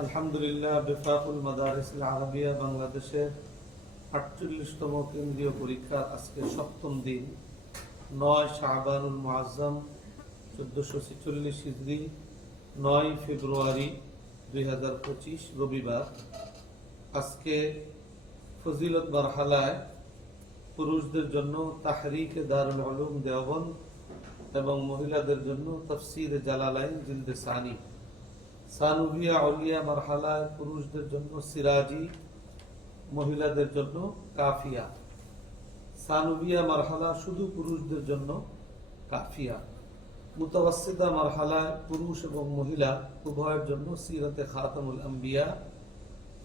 আলহামদুলিল্লাহ, বেফাকুল মাদারিস আরবিয়া, বাংলাদেশের আটচল্লিশতম কেন্দ্রীয় পরীক্ষার আজকে সপ্তম দিন, নয় শাহবানুল মুআজ্জম, চোদ্দশো ছেচল্লিশ হিজড়ি নয় ফেব্রুয়ারি দুই হাজার পঁচিশ রবিবার। আজকে ফজিলত বারহালায় পুরুষদের জন্য তাহরিকে দারুল আলুম দেওবন্দ এবং মহিলাদের জন্য তফসির জালালাইন জিলদে সানি। সানুবিয়া অলিয়া মারহালায় পুরুষদের জন্য সিরাজি, মহিলাদের জন্য কাফিয়া। সানুবিয়া মারহালা শুধু পুরুষদের জন্য কাফিয়া। মুতাওয়াসিদা মারহালায় পুরুষ এবং মহিলা উভয়ের জন্য সিরতে খাতামুল আম্বিয়া।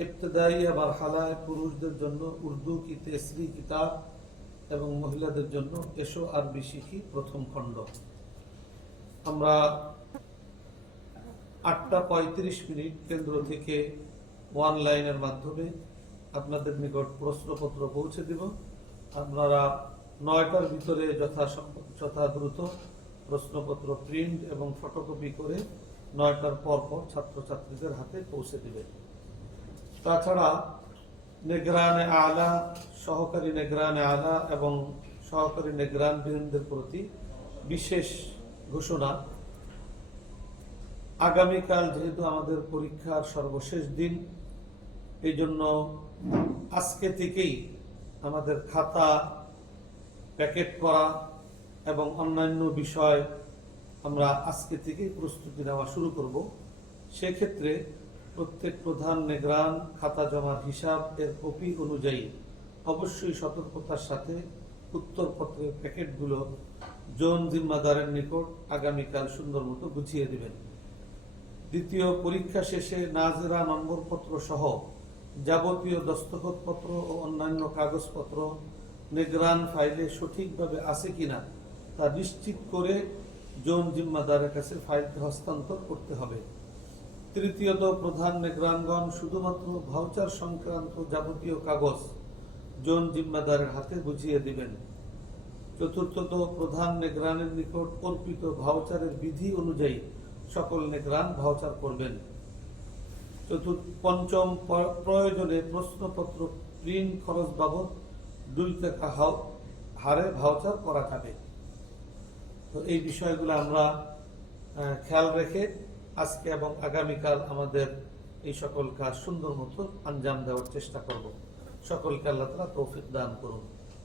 ইবতদাইয়া মারহালায় পুরুষদের জন্য উর্দু কি তেসরি কিতাব এবং মহিলাদের জন্য এসো আরবি শিখি প্রথম খণ্ড। আমরা আটটা পঁয়ত্রিশ মিনিট কেন্দ্র থেকে ওয়ান লাইনের মাধ্যমে আপনাদের নিকট প্রশ্নপত্র পৌঁছে দিব। আপনারা নয়টার ভিতরে যথা যথা দ্রুত প্রশ্নপত্র প্রিন্ট এবং ফটোকপি করে নয়টার পর পর ছাত্রছাত্রীদের হাতে পৌঁছে দিবেন। তাছাড়া নেগ্রানে আলা, সহকারী নেগ্রানে আলা এবং সহকারী নেগ্রান বীরদের প্রতি বিশেষ ঘোষণা আগামীকাল যেহেতু আমাদের পরীক্ষার সর্বশেষ দিন এই জন্য আজকে থেকেই আমাদের খাতা, প্যাকেট করা এবং অন্যান্য বিষয় আমরা আজকে থেকেই প্রস্তুতি নেওয়া শুরু করব। সেক্ষেত্রে প্রত্যেক প্রধান নেগ্রান, খাতা জমার হিসাব, এর কপি অনুযায়ী অবশ্যই সতর্কতার সাথে উত্তরপত্রের প্যাকেটগুলো জোন জিম্মাদারের নিকট আগামীকাল সুন্দর মতো গুছিয়ে দিবেন। দ্বিতীয় পরীক্ষা শেষে নাজেরা নম্বরপত্র সহ যাবতীয় দস্তখতপত্র ও অন্যান্য কাগজপত্র নিগরান ফাইলে সঠিকভাবে আছে কিনা তা নিশ্চিত করে জোন জিম্মাদারের কাছে ফাইলটি হস্তান্তর করতে হবে। তৃতীয়ত, প্রধান নিগরানগণ শুধুমাত্র ভাউচার সংক্রান্ত যাবতীয় কাগজ জোন জিম্মাদারের হাতে বুঝিয়ে দিবেন। চতুর্থত, প্রধান নেগ্রানের নিকট অর্পিত ভাউচারের বিধি অনুযায়ী সকল নেগ্রান ভাউচার করবেন। চতুর্থ, পঞ্চম প্রয়োজনে প্রশ্নপত্র, প্রিন্ট খরচ বাবদ দুই টাকা হারে ভাউচার করা যাবে। তো এই বিষয়গুলো আমরা খেয়াল রেখে আজকে এবং আগামীকাল আমাদের এই সকল কাজ সুন্দর মতো আঞ্জাম দেওয়ার চেষ্টা করব। সকলকে আল্লাহ তালা তৌফিক দান করুন।